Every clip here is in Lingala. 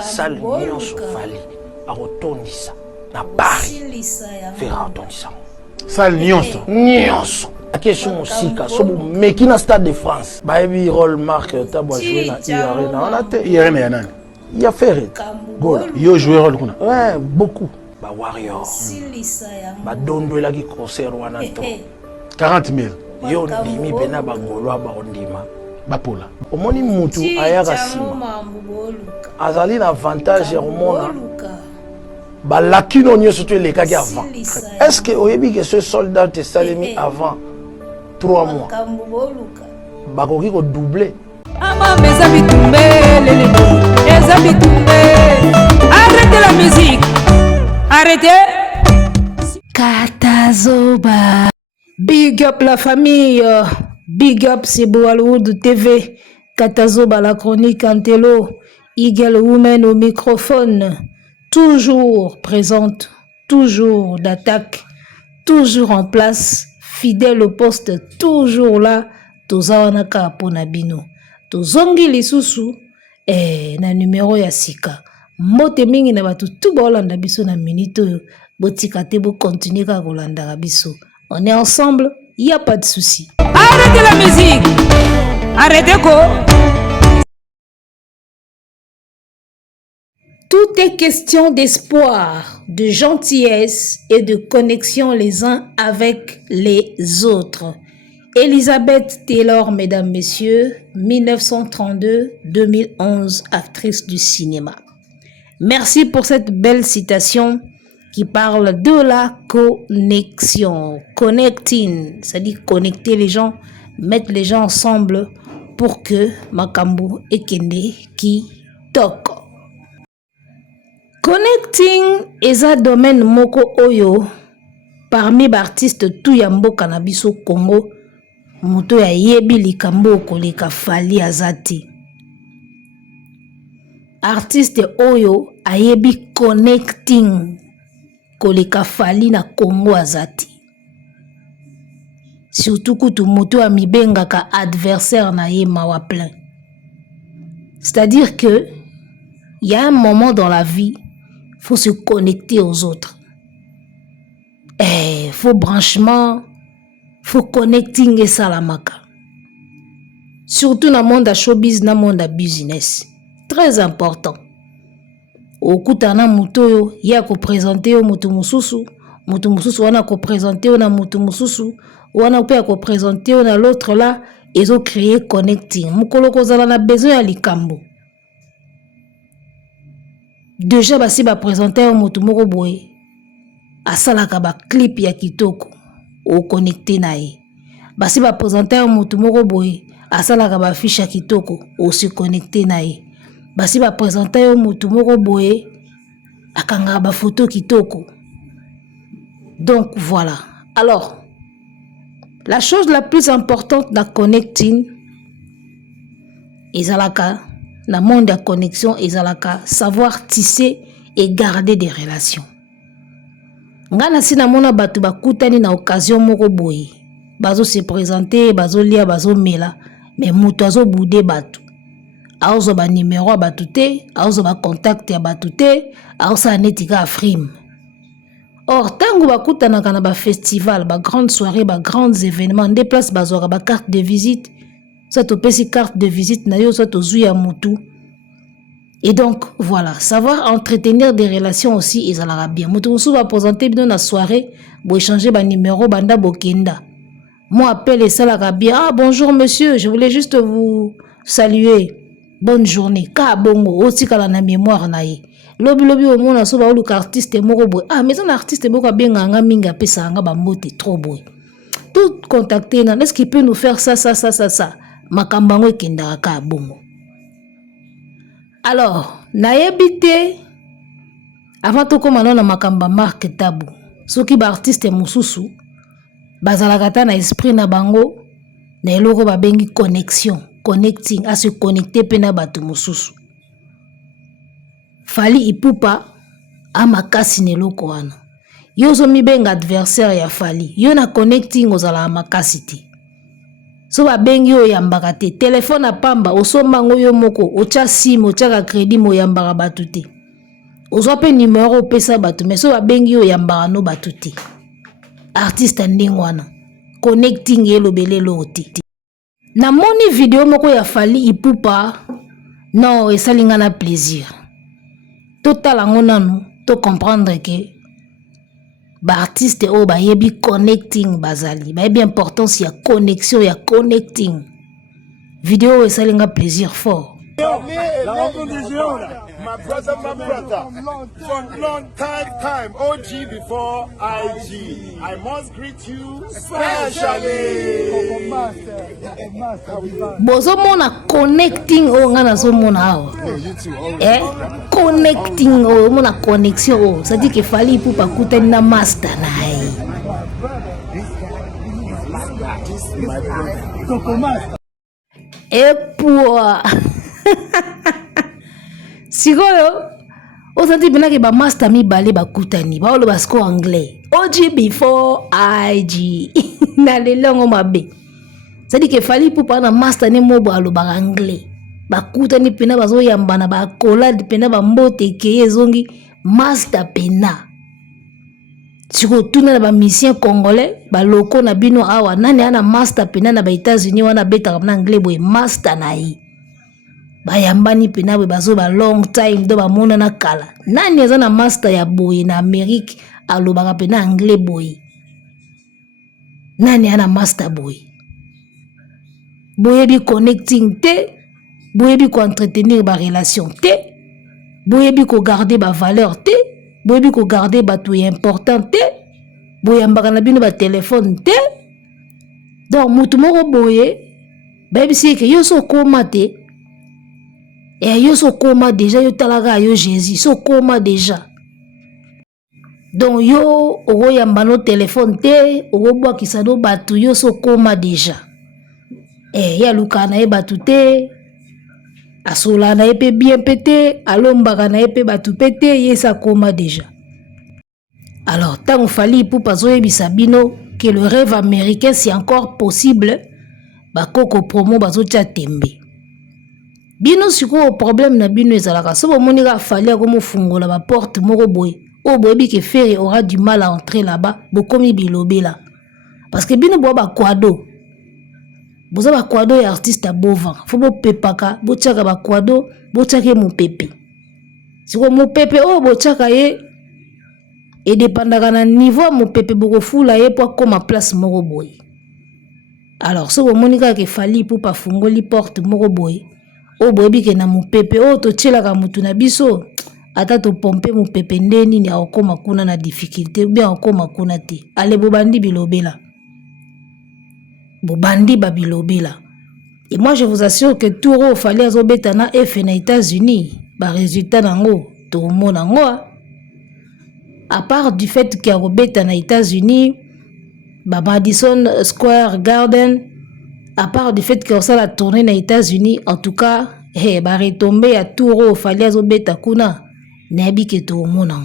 Salle nyonso Fally akotondisa na Paris fera otondisa salle nyonso question musika sobo meki na Stade de France bayebi rôle marque tabo jouer na Arena on a te Arena ya nani ya Ferret goal yo jouer rôle kuna ouais beaucoup ba warrior ba dondo elaki concert wana to 40 000 yo ndimi pena ba ngolwa ba ondima bapola omoni mutu ayaka sima azali na avantage ya komona balakino nyonso to elekaki avant. Est-ce que oyebi que ce soldat te salemi avant 3 mois bakoki kodoubler arrêtez la musique, arrêtez. Katazoba, big up la famille, big up c'est Bollywood TV. Katazoba la chronique Antelo, Eagle Woman au microphone, toujours présente, toujours d'attaque, toujours en place, fidèle au poste, toujours là. Tozawanaka ponabino, tozongi lisusu na numéro ya sika. Mote mingi na batu tout bolanda biso na minute botika te bo continuer ka kolanda biso. On est ensemble, il y a pas de souci. Arrêtez la musique. Arrêtez quoi? Tout est question d'espoir, de gentillesse et de connexion les uns avec les autres. Elizabeth Taylor, mesdames, messieurs, 1932-2011, actrice du cinéma. Merci pour cette belle citation qui parle de la connexion. Connecting, c'est-à-dire connecter les gens, mettre les gens ensemble pour que Makambu et Kende qui toque. Connecting est un domaine moko oyo parmi les artistes tout yambo cannabiso Congo. Moto ya yebi likambo koleka Fally azati. Artiste oyo ayebi connecting koleka Fally na Congo azati. Surtout kutu moto ya mibenga ka adversaire na ye mawa plein. C'est-à-dire que il y a un moment dans la vie, faut se connecter aux autres. Faut branchement, faut connecting et salamaka. Surtout dans le monde de showbiz, dans le monde de business. Très important. Au kutana muto ya ko présenter au mutu mususu wana ko présenter na mutu mususu wana pe ko présenter na l'autre là, ils ont créé connecting. Mukolo kozala na besoin ya likambo. Déjà basi ba présenter au mutu moko boye. Asalaka ba clip ya kitoko. Au connecté nae basi ba présenter un mutu moko boye asalaka ba fiche kitoko au se connecté nae basi ba présenter un mutu moko boye akanga ba photo kitoko. Donc voilà. Alors la chose la plus importante dans connecting ezalaka na monde de connexion ezalaka savoir tisser et garder des relations. Ngana sina mona batu bakutani na occasion moko boye bazo se présenter bazo lia bazo mela mais mutu azo boudé batu aozo ba numéro batu te aozo ba contact ya batu te aosa netika afrim. Or tango bakutana kana ba festival ba grande soirée ba grands événements des places bazo ba carte de visite soit to pesi carte de visite na yo soit to zuya mutu. Et donc, voilà, savoir entretenir des relations aussi, ils allaient bien. Moutoumsou va présenter dans la soirée, pour échanger un numéro, banda bokenda. Moi, appelle et ça la bien. Ah, bonjour monsieur, je voulais juste vous saluer. Bonne journée. Ka bongo, aussi kala na mémoire naïe. Lobi au monde a sauvé le artiste moko boy. Ah, mais un artiste moko bien nga minga pesa nga bambote trop boy. Tout contacter, est-ce qu'il peut nous faire ça. Makambango kenda ka bongo. Alors, naebite avant tout comme na makamba marque tabu. Soki ba artiste mususu bazalaka na esprit na bango na eloko ba bengi connexion, connecting, à se connecter pe na batu mususu. Fally ipupa amakasi neloko wana. Yo zo mi benga adversaire ya Fally. Yo na connecting ozala amakasi te. so babengi oyo yambaka te telefone apamba osombango yo moko otia sim otiaka crédit mo yambaka bato te ozwa pe numéro opesa bato mais so babengi oyo yambaka no bato te artiste ndenge wana connecting elobelelo te namoni video moko ya Fally Ipupa non esalinga na plaisir totala ngo nanu to comprendre que ba artiste o ba yebi connecting bazali ba yebi importance ya connexion ya connecting video esalinga plaisir fort my brother, from long time, OG before IG. I must greet you specially. Bozo mona connecting o ngana so mona awa. Connecting o mona connexion o. Ça dit que Fally Ipupa kutani na master nai. Epua. Sikoyo osanti pena ke ba master mibale bakutani baolo basko anglais OG before IG na lelongo mabe sadi ke Fally Ipupa na master ne mobo alo ba anglais bakutani pena bazo yambana ba collade pena ba mbote ke ezongi master pena siko tuna na ba musicien congolais ba loko na bino awa nani ana master pena na ba États-Unis wana beta na anglais boy master na yi bayambani pena we bazo ba long time do ba mona na kala nani eza na master ya boy na Amerique alobaka pena anglais boy nani ana master boy boyebi connecting te boyebi ko entretenir ba relation te boyebi ko garder ba valeur te boyebi ko garder ba tout important te boyambaka na bino ba téléphone te donc mutu moko boye bayebi sike yo so koma te et yo so koma déjà yo talaga yo Jésus so koma déjà donc yo ogo yambano téléphone te ogo bwa kisano batu yo so koma déjà ya luka na e batu te asola na e pe bien pété alombaka na e pe batu pété yesa koma déjà alors tant Fally Ipupa zo yebisa bino que le rêve américain c'est encore possible bakoko promo bazo tia tembe bino siko problème na bino ezalaka so bomoni ka Fally akomo fungola ba porte moko boy o boyebi ke Ferry aura du mal à entrer là-bas bokomi bilobela parce que bino bo ba kwado boza ba kwado ya artiste à Bovan fo bo pepaka bo tiaka ba kwado bo tiaka mu pepe siko mu pepe o bo tiaka ye et dépendaka na niveau mu pepe boko fula ye po koma place moko boy alors so bomoni ka ke Fally Ipupa fungoli porte moko boy o boyebi ke na mupepe o to tshela mutu na biso ata to pompe mupepe ndeni ni akoma kuna na difficulté bien akoma kuna te ale bobandi bilobela bobandi babilobela et moi je vous assure que Touro Fally azobeta na F na États-Unis ba résultat nango to mona ngo à part du fait qu'il y a robeta na États-Unis ba Madison Square Garden à part du fait que ça la tournée aux États-Unis en tout cas ba retombé à Touro Fally azobeta kuna nebi ke to mona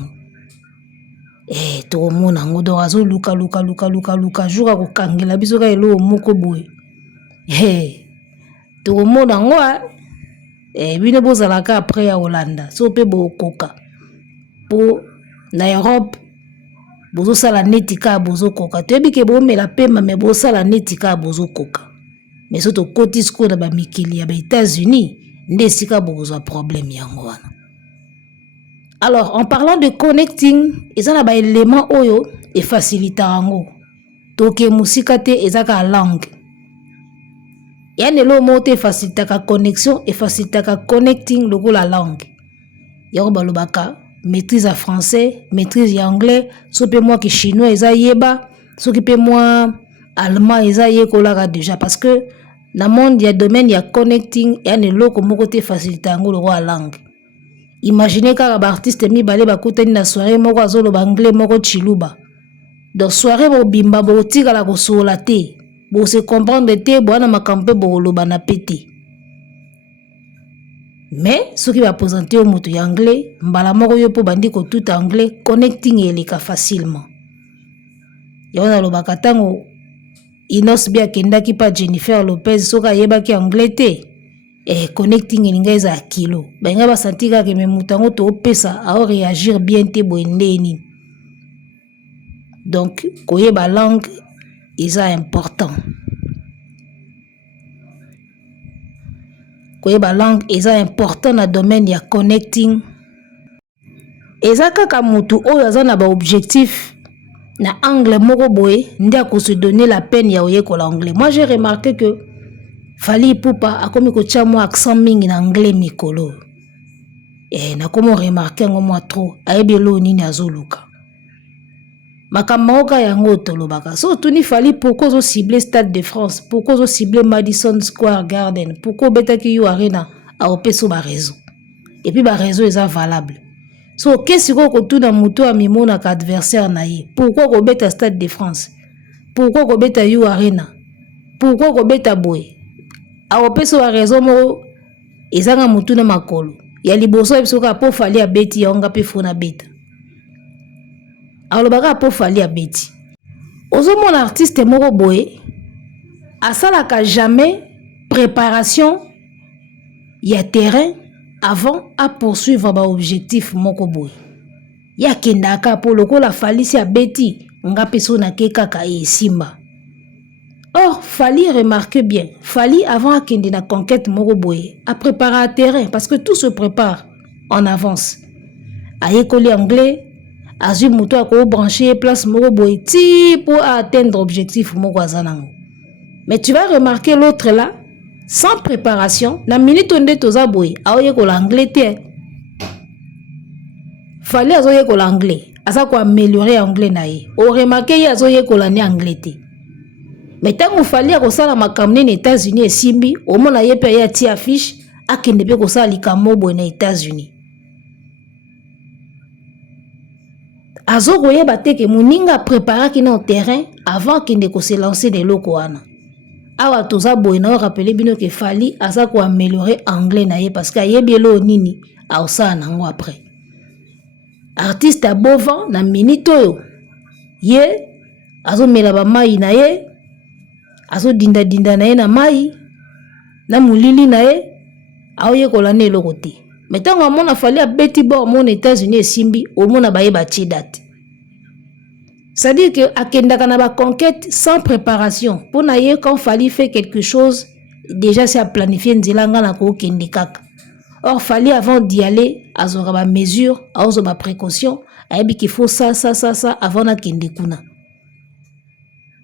to mona ngodo azo luka jour ko kangela biso ka elo moko boy to mona ngoa bino bozalaka après ya Hollande so pe bokoka po na Europe bozo sala netika bozo koka toyebi ke bomela pema me bosala netika bozo koka mais soto koti sko na ba mikili ya ba États-Unis nde sika bozo problème yango wana. Alors en parlant de connecting ezana ba élément oyo e facilita rango toke musika te ezaka langue yani lo mote facilita ka connexion e facilita ka connecting logo la langue yako balobaka maîtrise à français maîtrise à anglais so pe moi ki chinois eza yeba so ki pe moi allemand eza yekolaka déjà parce que na monde ya domaine ya connecting yani loko moko te facilita ngo logo la langue. Imaginez kaka ba artiste mibale bakutani na soirée moko azoloba anglais moko chiluba. Donc soirée bo bimba bo tikala ko sola te. Bo se comprendre te bo na makampe bo loba na pété. Mais ce qui va présenter au moto ya anglais, mbala moko yo po bandi ko tout anglais connecting eleka facilement. Yona loba katango Inos Bia kendaki pa Jennifer Lopez soka yebaki anglais te. Connecting elinga eza kilo. Benga ba sentika ke memutango to pesa a réagir bien te boendeni. Donc koyeba langue eza important. Koyeba langue eza important na domaine ya connecting. Eza kaka mutu oyo aza na ba objectif na anglais moko boye ndia ko se donner la peine ya oyekola anglais. Moi j'ai remarqué que Fally Ipupa a komi ko tia mo accent mingi na anglais mikolo. Na komo remarqué ngo moi trop ayebelo nini azoluka. Makamaoka yango tolobaka. So tuni Fally pourquoi zo cibler Stade de France, pourquoi zo cibler Madison Square Garden, pourquoi betaki You Arena a opeso ba raison. Et puis ba raison est valable. So qu'est-ce que tu na muto a mimona ka adversaire na ye? Pourquoi ko beta Stade de France? Pourquoi ko beta You Arena? Pourquoi ko beta boy? A opeso ba raison mo ezanga mutu na makolo. Ya liboso ebisoka po Fally a beti ya onga pe fona beta. Alors baka po Fally a beti. Ozo mon artiste moko boye asalaka jamais préparation ya terrain avant à poursuivre ba objectif moko boye. Ya kendaka po lokola Fally si a beti nga peso na ke kaka e simba. Or Fally remarque bien, Fally avant à kende na conquête moko boye a préparé un terrain parce que tout se prépare en avance. Ayekoli anglais Azu muto ko brancher place moko boye ti pour atteindre objectif moko azanango. Mais tu vas remarquer l'autre là sans préparation na minute onde toza boye aoye ko l'anglais te. Fally azoye ko l'anglais asa ko améliorer anglais na ye. O remarquer ye azoye ko la ne anglais te. Mais tango Fally ko sala makamne na États-Unis et simbi o mona ye pe ya ti affiche akende pe ko sala likamo boye na États-Unis. Azo koye bateke muninga prépara ki na terrain avant qu'il ne se lancer de loko wana. Awa toza boye na rappeler bino ke Fally aza ko améliorer anglais na ye parce que ayebelo nini a osa nango après. Artiste a bovan na minute oyo ye azo mela ba mai na ye azo dinda na ye na mai na mulili na ye aoye ko lane loko te. Mais tant qu'on a fallu à beti bo mon États-Unis et simbi au monde abaye bati date. C'est-à-dire que akenda kana ba conquête sans préparation. Pour naye quand Fally fait quelque chose déjà c'est à planifier nzilanga na ko kende kaka. Or Fally avant d'y aller azora ba mesure, azo ba précaution, ayebi qu'il faut ça avant na kende kuna.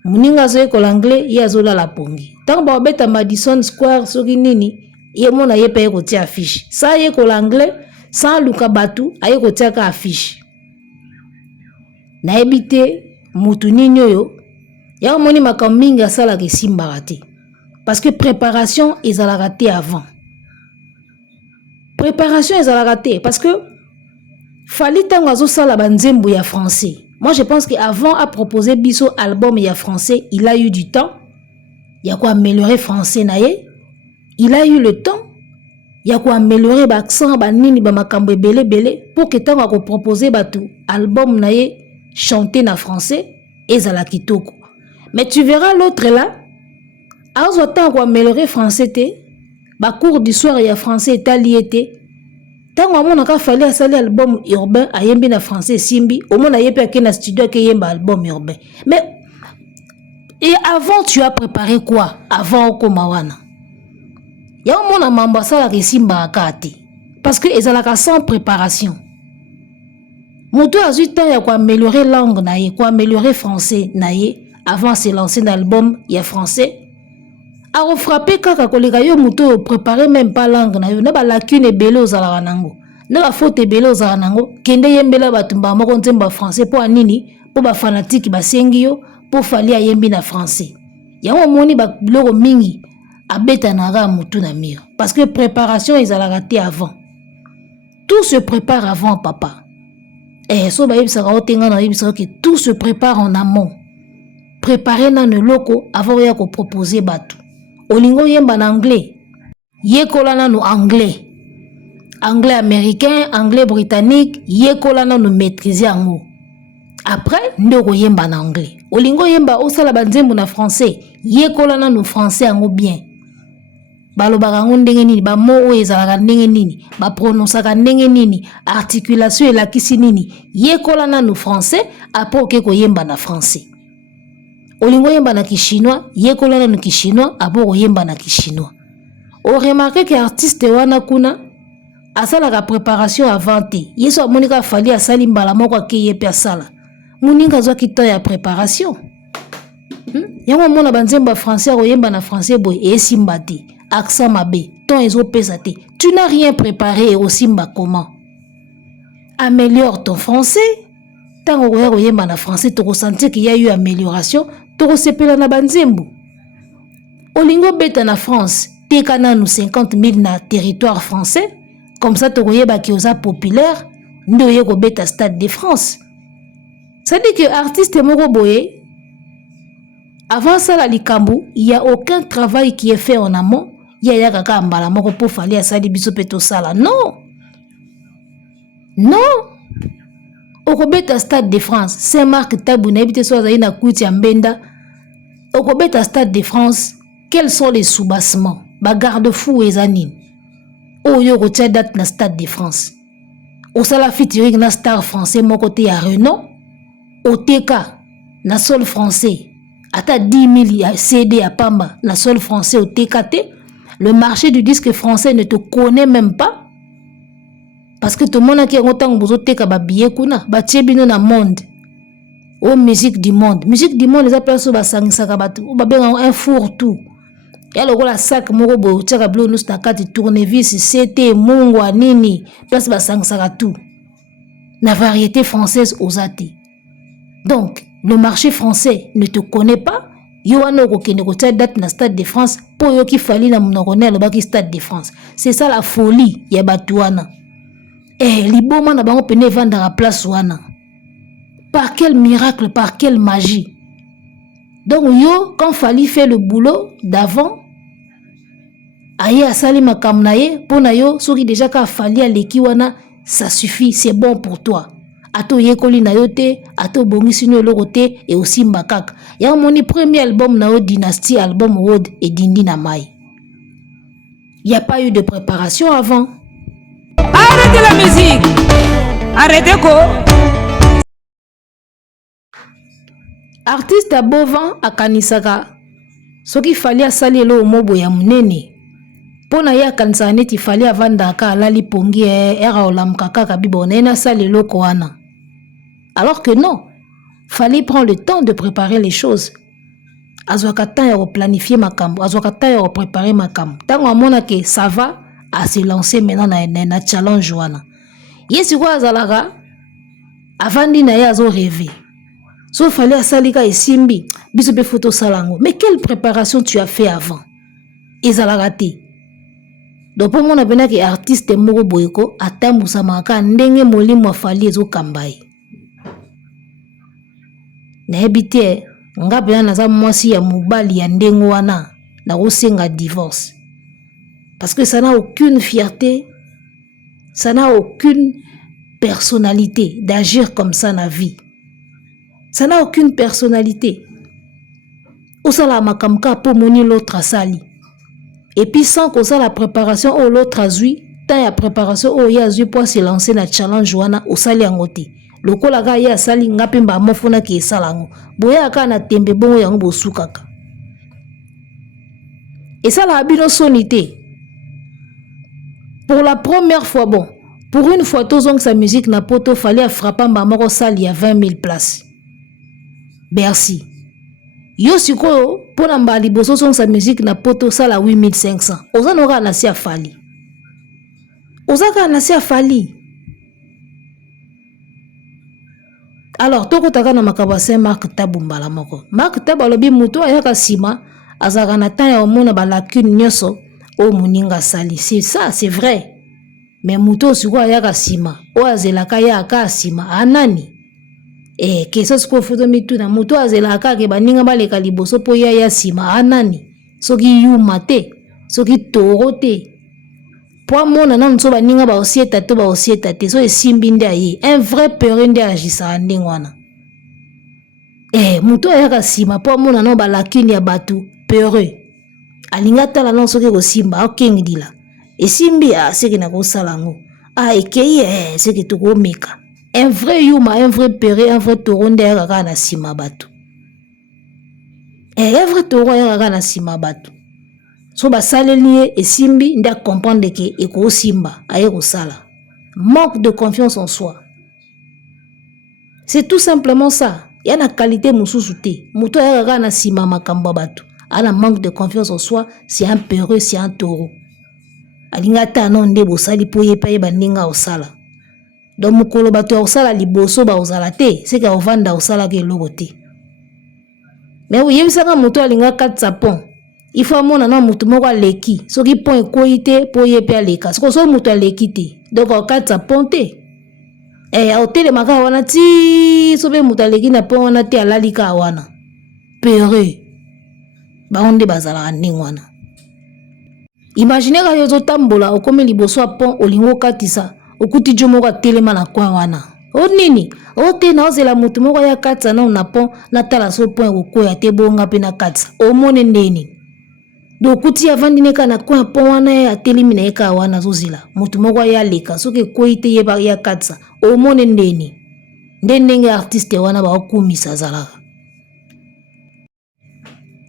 Muninga zo ko l'anglais ya zo la pongi. Tant ba beta Madison Square soki nini ye mona ye paye ko tia affiche. Ça ye ko l'anglais, sans luka batu, aye ko tia ka affiche. Na ebite mutu nini yo, ya moni makaminga sala ke simba raté. Parce que préparation ils a raté avant. Préparation ils a raté parce que Fally tango azo sala banzembo ya français. Moi je pense que avant à proposer biso album ya français, il a eu du temps. Il y a quoi améliorer français na ye. Il a eu le temps, il y a quoi améliorer l'accent, nini ba makambo belé pour que tant qu'on proposer tout album naie chanter na français et zala kitoko. Mais tu verras l'autre là, azo tant qu'on améliorer français te, ba cours du soir il y a français italien te. Tant qu'on a fallu sali album urbain ayembi na français simbi, au moins ayepe ke na studio ke yemba album urbain. Mais et avant tu as préparé quoi? Avant komawana. Ya mona mamba sala ke simba akati parce que ezalaka sans préparation. Muto azu temps ya ko améliorer langue na ye, ko améliorer français na ye avant se lancer dans l'album ya français. A refrapper kaka koleka yo muto préparer même pas langue na yo, na ba lacune ebele ozala nango. Na ba faute ebele ozala nango, kende yembela batumba moko nzemba français po anini, po ba fanatique ba sengi yo, po Fally ayembi na français. Ya moni ba biloko mingi abeta naga mutu na mire parce que préparation ils allaient rater avant. Tout se prépare avant papa. Et so ba yebisa ka otenga na yebisa que tout se prépare en amont. Préparer na ne loko avant ya ko proposer batu. Olingo yemba na anglais. Yekola na no anglais. Anglais américain, anglais britannique, yekola na no maîtriser ango. Après, ndoko yemba na anglais. Olingo yemba osala banzembo na français. Yekola na no français yango bien. Balobaka ngo ndenge nini, ba mo oyo ezalaka ndenge nini, ba prononcaka ndenge nini, articulation elakisi nini. Yekola na no français, après oke koyemba na français. Olingo yemba na kishinois, yekola na no kishinois, après koyemba na kishinois. O remarqué que artiste wana kuna asala la préparation avant te. Yeso amonika fali asali mbala moko akeye pe asala. Muninga zwa kita ya préparation. Yango mona banzemba français koyemba na français boy e simba te. Accent mabe, ton ezo pesa te. Tu n'as rien préparé et aussi mba comment? Améliore ton français. Tango koyemba na français to ressentir qu'il y a eu amélioration, to resepela na banzembo. Olingo beta na France, tekana nous 50 000 na territoire français. Comme ça, tu as oza populaire, nous avons beta Stade de France. Ça dit que artiste moko boye, avant ça la likambu, il n'y a aucun travail qui est fait en amont. Il y a kaka mbala moko pour fali à sali biso peto sala. Non. Non. Oko beta Stade de France, Saint-Marc Tabou na ebite so azali na kuti ya mbenda. Oko beta Stade de France, quels sont les soubassements? Ba garde-fou ezanine. Oyo kotia date na Stade de France. Au sala featuring na star français mon côté à Renault. Au TK na sol français. Ata 10 000 CD à Pamba na sol français au TKT. Le marché du disque français ne te connaît même pas. Parce que tout le monde qui a autant besoin de TK ba billet kuna ba tchebino na monde. Oh musique du monde. Musique du monde les appelle so ba sangisaka batu. Ba benga un fourre-tout. Ya lokola sac moko bo tchaka blo nous na kati tournevis CT mungwa nini place ba sangsaka tout na variété française aux athées. Donc le marché français ne te connaît pas. Yo wana ko kende ko date na Stade de France po yo ki fali na monokone le baki Stade de France. C'est ça la folie ya batuana. Liboma na bango pene vendre à place wana. Par quel miracle, par quelle magie. Donc yo quand fali fait le boulot d'avant aye asali makam na ye pona yo soki déjà ka fali aleki wana ça suffit, c'est bon pour toi. Ato yekoli na yo te, ato bongisi no eloko te et aussi mbakaka. Ya moni premier album na yo Dynasty, album Road et Dindi na Mai. Il n'y a pas eu de préparation avant. Arrêtez la musique. Arrêtez quoi? Artiste à Bovan à Kanisaka. Ce qu'il fallait sali lo mobo ya munene. Pona ya kanisaka neti fallait avanda ka lali pongi era olam kaka bibona na sali lo koana. Alors que non, fallait prendre le temps de préparer les choses. Azwaka temps ya planifier makambo, azwaka temps ya préparer makambo. Tango amona que ça va à se lancer maintenant na challenge wana. Yesi kwa azalaka avandi na ya azo rêver. So fallait asalika esimbi biso be photo salango. Mais quelle préparation tu as fait avant? Ezalaka te. Donc pour mon abena ki artiste moko boyeko atambusa maka ndenge molimo afali ezo kambai. Na ebite ngabe na za mwasi ya mobali ya ndengo wana na kosenga divorce. Parce que ça n'a aucune fierté, ça n'a aucune personnalité d'agir comme ça dans la vie. Ça n'a aucune personnalité. Osala makamka pour moni l'autre asali. Et puis sans que ça la préparation ou l'autre azui, tant ya préparation ou ya azui pour se lancer na challenge wana osali angote. Lokola ga ya sali ngapi mba mofuna ki esalango. Boya ka na tembe bongo yango bosukaka. Et ça la abino sonité. Pour la première fois, bon, pour une fois, tous ont sa musique na poto fallait frapper mamoro sali à 20 000 places. Merci. Yo siko pour n'ambali boso son sa musique na poto sala 8500. Oza nora nasi a fali. Oza ka nasi a fali. Alors toko taka na makaba Saint-Marc Tabou mbala moko. Marc Tabou alobi muto ayaka sima azaka na tan ya omona ba lacune nyoso. Oh muninga sali, c'est ça, c'est vrai. Mais muto siko ayaka sima, o azelaka ya ka sima anani. Keso siko foto mitu na muto azelaka ke baninga baleka liboso po ya sima anani. Soki yuma te, soki toro te. Po mona na nso baninga ba osieta to ba osieta te, so esimbi nde aye. Un vrai père nde agisa ndengwana. Muto ayaka sima po mona no balakini ya batu peureux. Alinga tala non soki ko simba okengidila. Esimbi seki na ko salango. Ekei seki to ko meka. Un vrai yuma, un vrai peureux, un vrai taureau nde ayaka na sima batu. Un vrai taureau ayaka na sima batu. So basaleli esimbi nde comprendre que eko simba aye ko sala. Manque de confiance en soi. C'est tout simplement ça. Il y a une qualité moussouté. Mouto ayaka na sima makambo batu. A la manque de confiance en soi, c'est un peureux, c'est un taureau. Alinga ta non nde bosali po ye paye baninga osala. Donc mukolo bato osala liboso ba osala te, c'est ka ovanda osala ke logote. Mais oui, yebisaka muto alinga katsa pont. Il faut mona na mutu moko aleki. Soki pont ekoite po ye pe aleka. So muto aleki te. Donc katsa pont te. Hôtel maka wana ti sobe mutu aleki na pont wana te alalika wana. Peureux. Baonde bazala wana. Imaginez ka yozo tambola okomi liboso a pont olingo katisa okuti jo moko telema na kwa wana. O nini? O te na ozela mutu moko ya katsa na pont na tala so pont okoya te bonga pe na katsa. O mone ndeni. Do okuti avandine ka na kwa pont wana ya telemi na eka wana zozila. Mutu moko ya leka soki koite ye ba ya katsa. O mone ndeni. Ndenge artiste wana ba okumisa zalaka.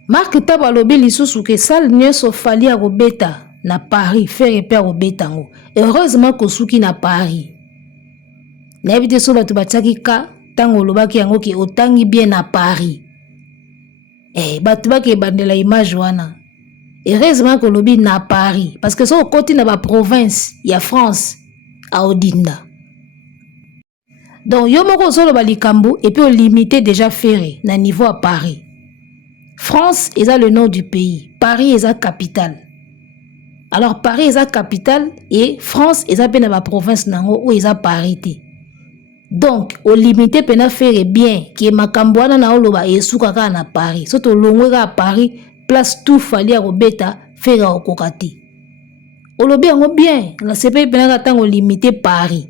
Mark Tabo alobi lisusu ke sale nyonso fali ya kobeta na Paris, faire pe kobeta ngo. Heureusement kosuki na Paris. Na ebite so batu batiaki ka tango lobaki yango ke otangi bien na Paris. Batu baki bandela image wana. Heureusement kolobi na Paris parce que so koti na ba province ya France a odinda. Donc yo moko solo balikambo et puis on limité déjà ferré na niveau à Paris. France est le nom du pays. Paris est la capitale. Alors Paris est la capitale et France est la province nango où est la parité. Donc, au limité pena faire bien qui est makambwana na oloba et soukaka na Paris. Soto longwega à Paris, place tout fali à robeta faire au kokati. Olobi yango bien, na sepe pena katango limité Paris.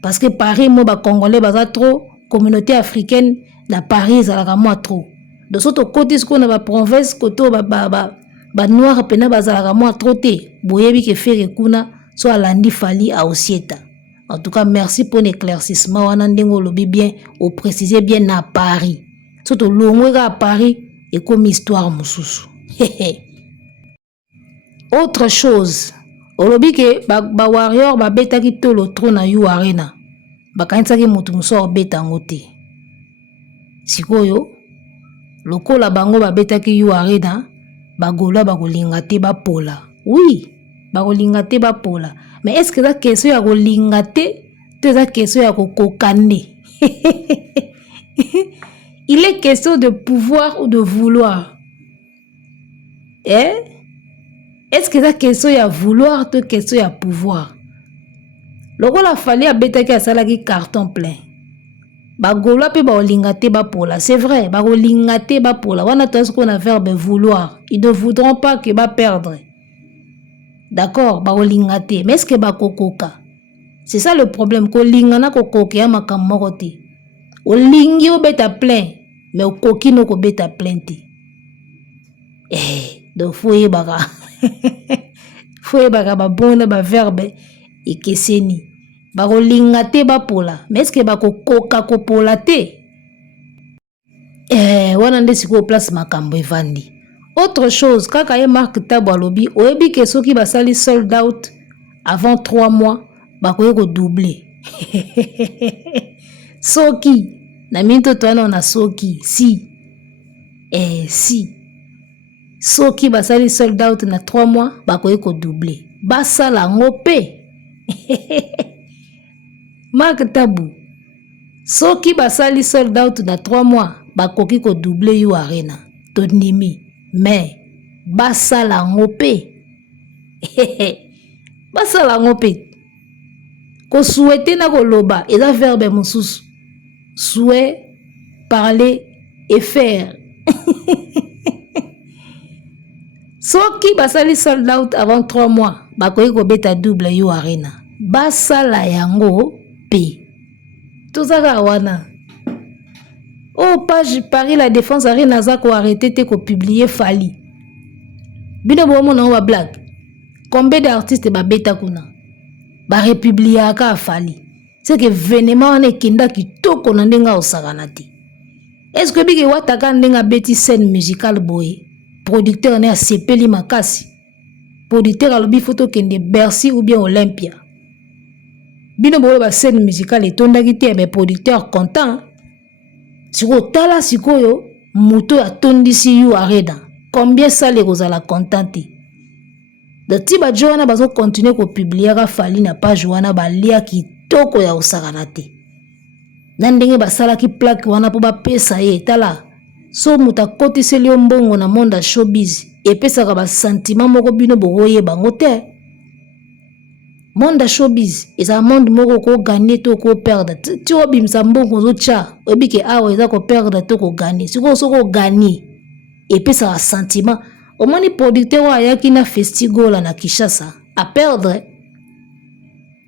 Parce que Paris mo ba congolais baza trop, communauté africaine na Paris zalaka moi trop. De soto côté ce qu'on a ba province koto ba noir pena bazalaka moi trop te boyebi ke faire kuna so alandi fali a osieta. En tout cas merci pour l'éclaircissement wana ndengo lobi bien ou préciser bien na Paris. Soto longweka à Paris et comme histoire mususu. Autre chose, olobi ke ba warrior ba betaki tolo tro na yu arena. Ba kanisaki mutu muso beta ngote. Sikoyo lokola bango babetaki yu arena bagola bakolinga te bapola. Oui, bakolinga te bapola. Mais est-ce que la question ya kolinga te te la question ya kokokane? Il est question de pouvoir ou de vouloir. Est-ce que la question ya vouloir te question ya pouvoir? Lokola fallait abetaki asalaki carton plein. Bagola pe baolinga te bapola. C'est vrai, baolinga te bapola. Wana to ce qu'on a verbe vouloir. Ils ne voudront pas que ba perdre. D'accord, baolinga te. Mais est-ce que bakokoka? C'est ça le problème. Kolinga na kokoke ya makamoko te. Olingi obeta plein, mais okoki no ko beta plein te. Donc foye baka. Foye baka ba bona ba verbe ikeseni. Bakolinga te bapola. Mais est-ce que bakokoka kopola te? Wana nde siko place makambo evandi. Autre chose, kaka ye Mark Tabo alobi, oyebi ke soki basali sold out avant 3 mois, bakoye ko doubler. Soki, na minto toana on a soki, si. Si. Soki basali sold out na 3 mois, bakoye ko doubler. Basala ngope. Mark Tabo. Soki basali sold out na 3 mois, bakoki ko doubler yu arena. Tonimi. Mais basala ngope. Basala ngope. Ko souhaiter na koloba eza verbe mususu. Souhait, parler et faire. Soki basali sold out avant 3 mois, bakoki ko beta double yu arena. Basala yango pe. Tozaka wana. Oh, page Paris la défense a rien à ko arrêté te ko publier Fali. Bino bo mona wa blague. Combien d'artistes ba beta kuna? Ba republier aka Fali. C'est que vénément on est kinda ki toko na ndenga osaganati. Est-ce que bige wataka ndenga beti scène musicale boy? Producteur ne a sepeli makasi. Producteur alobi photo kende Bercy ou bien Olympia. Bino bo ba scène musicale etondaki te mais producteur content. Siko tala sikoyo moto ya tondisi yu areda. Combien ça les kozala contente? De tiba joana bazo continuer ko publier ka Fali na page wana ba lia ki toko ya osaganate. Nandenge basala ki plaque wana po ba pesa ye tala. So muta koti seli mbongo na monde showbiz e pesa ka ba sentiment moko bino boye bango te. Monde showbiz eza monde moko ko gagner to ko perdre. Ti obimsa mbongo zo cha obike awa eza ko perdre to ko gagner. Siko so ko gagner e pesa ka sentiment. Omoni producteur wa yaki na festival na Kinshasa a perdre.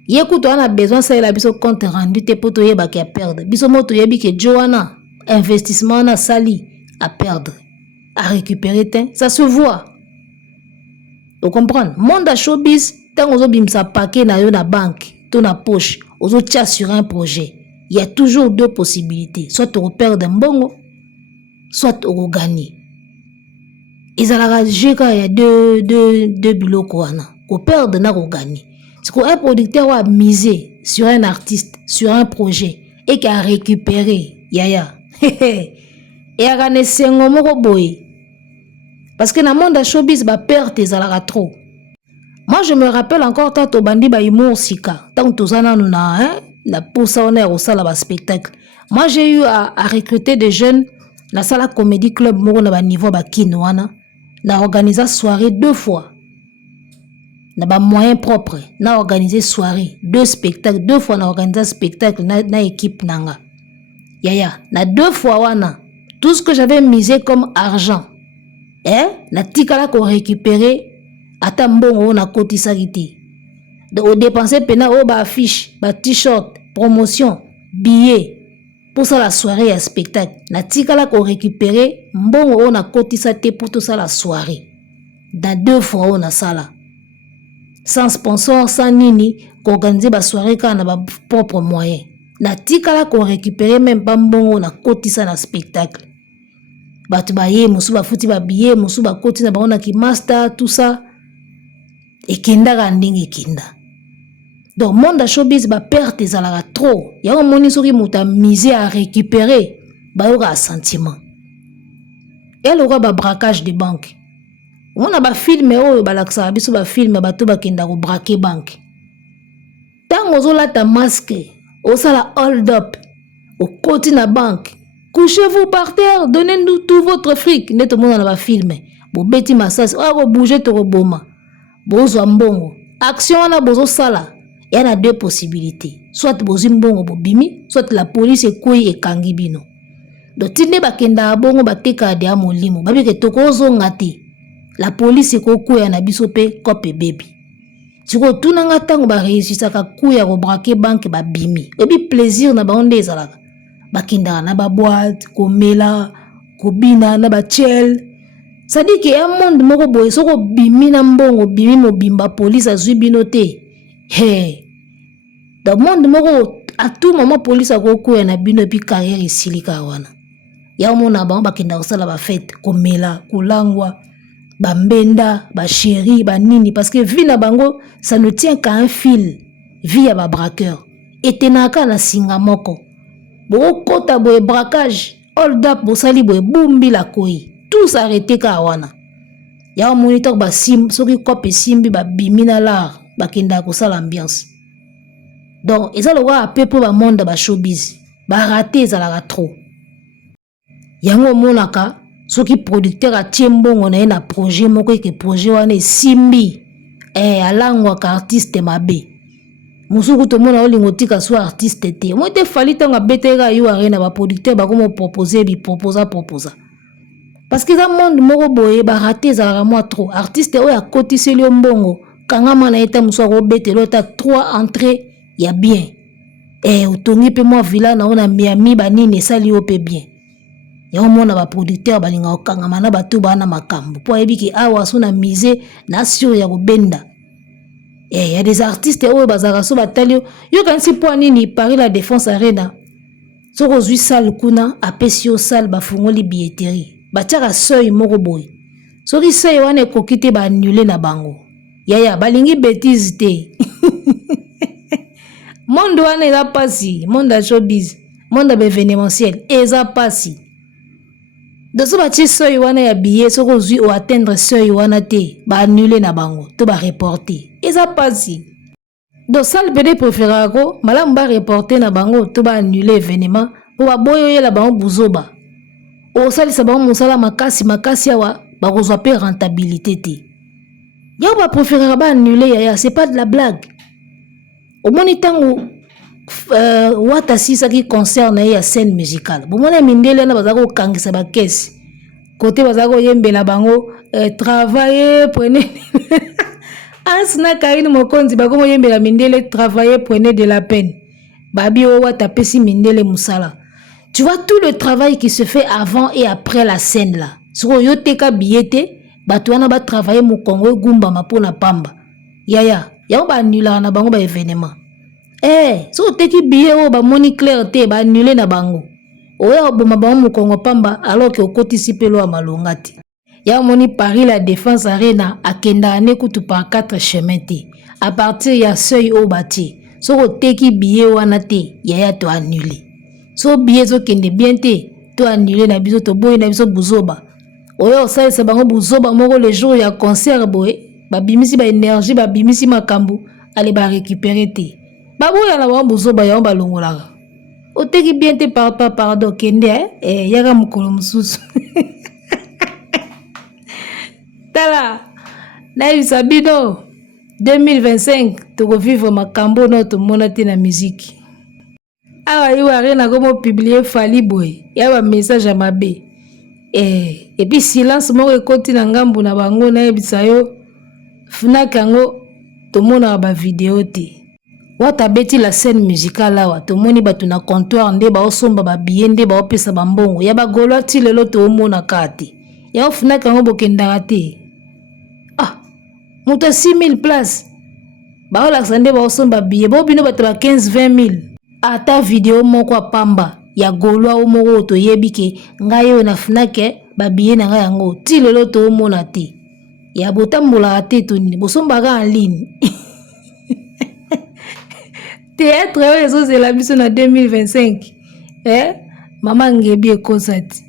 Yekuto ana besoin ça la biso compte rendu te poto yeba ki a perdre. Biso moto yebi ke Joanna investissement na sali à perdre, à récupérer, ça se voit. Vous comprenez? Monde à showbiz, tant on bim sa paquet na yo na banque, ton na poche, on tient sur un projet. Il y a toujours deux possibilités. Soit on perd un bongo, soit on gagne. Ils ont la il y a deux bulots quoi na. On perd na on gagne. C'est qu'un producteur a misé sur un artiste, sur un projet et qui a récupéré. Yaya. Et a gagné sengo moko boy. Parce que dans le monde de showbiz, ba perte ezalaka trop. Moi, je me rappelle encore tant au bandi ba humour sika. Tant tozana nuna, la poussa on est au sala ba spectacle. Moi, j'ai eu à recruter des jeunes na sala comédie club moko na ba niveau ba kinoana. Na organiser soirée 2 fois. Na ba moyens propres. Na organiser soirée 2 spectacles 2 fois na organiser spectacle na équipe nanga. Yaya, na 2 fois wana. Tout ce que j'avais misé comme argent, na tikala ko récupérer ata mbongo na kotisa giti. De dépenser pena o ba affiche, ba t-shirt, promotion, billets pour ça la soirée et spectacle. Na tikala ko récupérer mbongo na kotisa te pour tout ça la soirée. Dans 2 fois on a ça là. Sans sponsor, sans nini, ko organiser ba soirée kana ba propre moyen. Na tikala ko récupérer même pas mbongo na kotisa na spectacle. Batu baye musu ba futi ba billet musu ba koti na baona ki master tout ça et kenda gandingi kenda. Donc monde showbiz ba perte ezalaka trop. Ya moni soki muta miser à récupérer ba yoka sentiment. Elle aura ba braquage de banque. On a ba film oyo ba laksa biso ba film ba to ba kenda ko braquer banque. Tango zola ta masque, o sala hold up, au côté na banque. Couchez-vous par terre, donnez-nous tout votre fric. Net au monde dans la film. Bo beti massage, o bouger to boma. Bozo mbongo. Action na bozo sala. Il y a 2 possibilités. Soit bozo mbongo bo bimi, soit la police ekoi e kangi bino. Do tinde bakenda bongo bateka de amolimo. Babi ke tokozo ngati. La police ekokuya na biso pe kope baby. Siko tuna ngatango ba réussir ka kuya ko braquer banque ba bimi. Ebi plaisir na baonde ezalaka. Bakinda na ba boîte, komela, kobina na ba chel. Ça dit que un monde moko boye soko bimi na mbongo bimi mo bimba police azui bino te. Hey. Dans monde moko à tout moment police a kokuya na bino puis carrière isilika wana. Ya mona ba bakinda osala ba fête komela, kulangwa, bambenda, ba chéri, ba nini parce que vie na bango ça ne tient qu'à un fil. Vie ya ba braqueur. Etenaka na singa moko. Bo kota boye braquage, hold up bo sali boye bumbi la koi. Tout s'arrêter ka wana. Ya moniteur ba sim, soki kope simbi ba bimina lar, ba kenda ko sala ambiance. Donc, eza lo wa peu pour ba monde ba showbiz. Ba raté ezalaka trop. Yango monaka soki producteur a tiembongo na na projet moko ke projet wana simbi alangwa ka artiste mabe. Musuku to mona olingo tika so artiste te. Mo te fali tanga beteka yo arena ba producteur ba komo proposer bi proposa. Parce que dans monde moko boye ba raté za moi trop. Artiste o ya kotiseli mbongo kanga mana eta muso ko betelo ta 3 entrées ya bien. Utongi pe moi villa na ona Miami ba nini sali o pe bien. Ya omona ba producteur balinga okangama na batu bana makambo. Po yebiki awa sona mise na sur ya kobenda. Il y a des artistes où bazaka so batalio yo kanisi po nini Paris la Défense Arena. So kozui salle kuna apesi yo salle bafungoli billetterie. Batiaka seuil moko boy. So ki seuil wana ekokite ba annuler na bango. Ya balingi bêtise te. Monde wana eza pasi, monde a showbiz, monde événementiel, eza pasi. Doso bati seuil wana ya billet so kozui o atteindre seuil wana te, ba annuler na bango, to ba reporter. Eza pasi. Do salle bede préféré ko, malamu ba reporter na bango, to ba annuler événement, po ba boyo yela bango buzoba. O sali sa bango musala makasi awa, ba kozwa pe rentabilité te. Ya ba préféré ba annuler ya, c'est pas de la blague. Au monitango wata sisa qui concerne ya scène musicale. Bon mona mindele na bazako kangisa ba caisse. Côté bazako yembela bango travailler prenez Ansna Karine Mokonzi bako yembela mindele travailler prenez de la peine. Babi o wata pesi mindele musala. Tu vois tout le travail qui se fait avant et après la scène là. Sur yo teka billet batuana ba travailler mu Congo gumba mapona pamba. Ya ba annula na bango ba événement. So teki billet o ba moni clair te ba annuler na bango. Oya oboma bango mu Congo pamba alors que okotisi pelo amalongati. Ya moni Paris la Défense Arena akenda ane kutu par 4 chemins te. À partir ya seuil o bati. So teki billet wana te ya to annuler. So billet zo kende bien te to annuler na biso to boy na biso buzoba. Oya osalisa bango buzoba moko le jour ya concert boy. Babimisi ba énergie babimisi makambu ale ba récupérer te babo ya na ba buzoba ya ba longolaka oteki bien te pardon kende yaka mukolo mususu tala na isabino 2025 toko vivre makambo no to mona te na musique awa yo arena comme publier fali boy ya ba message à mabe et puis silence moko ekoti na ngambu na bango na yebisa yo Fnac yango tomona ba vidéo te. Wata beti la scène musicale awa tomoni batu na comptoir nde ba osomba ba billet nde ba opesa ba mbongo ya ba golo ti lelo to mona kati. Ya Fnac yango bokenda te. Muta 6000 places. Ba ola sande ba osomba billet bo bino batu ba 15-20 000. Ata vidéo moko apamba ya golo o moko to yebike ngayo na Fnac ba billet na nga yango ti lelo to mona te. Ya botambola te toni bosombaka en ligne. Théâtre réseaux c'est la mission en 2025. Maman ngebi ekosati.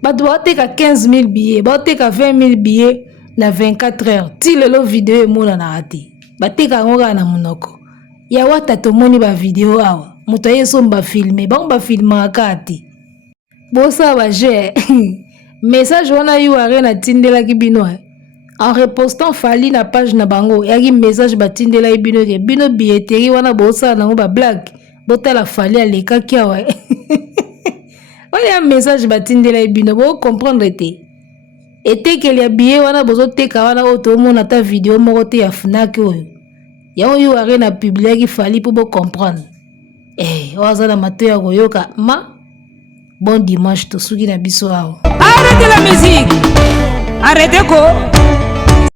Bato bateka 15 000 billets, bateka 20 000 billets na 24 heures. Ti lelo vidéo mona na ate. Bateka ngoka na munoko. Ya wata tomoni ba vidéo awa. Muto yesomba filmer, ba filmer akati. Bosa baje message wana yu arena tindela ki bino en repostant fali na page na bango yaki message batindela ibino ke bino billetterie wana bosa nango ba blague botala fali aleka kiawa wala message batindela ibino bo comprendre te etekeli ya billet wana bozo teka wana oto mona ta vidéo moko te ya Fnac oyo ya yu arena publier ki fali pour bo comprendre waza na mato ya koyoka bon dimanche to suki na biso awa. Arrêtez la musique. Arrêtez quoi?